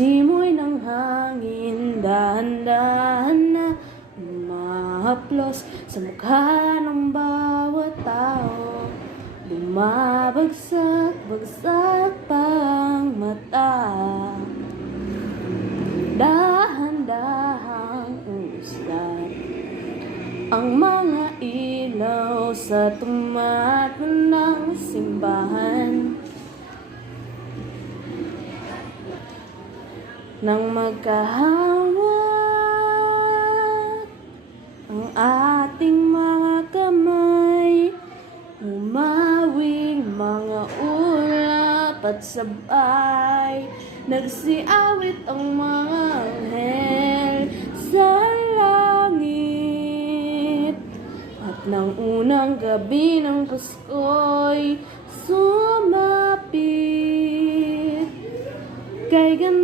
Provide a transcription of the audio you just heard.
Simoy ng hangin, dahan-dahan na umahaplos sa mukha ng bawat tao. Bumabagsak-bagsak pang mata, dahan-dahang uslat ang mga ilaw sa tumatlo ng simbahan. Nang magkahawak ang ating mga kamay, humawing mga ulap at sabay, nagsiawit ang mga anghel sa langit. At nang unang gabi ng Pasko'y sumapit, kay ganda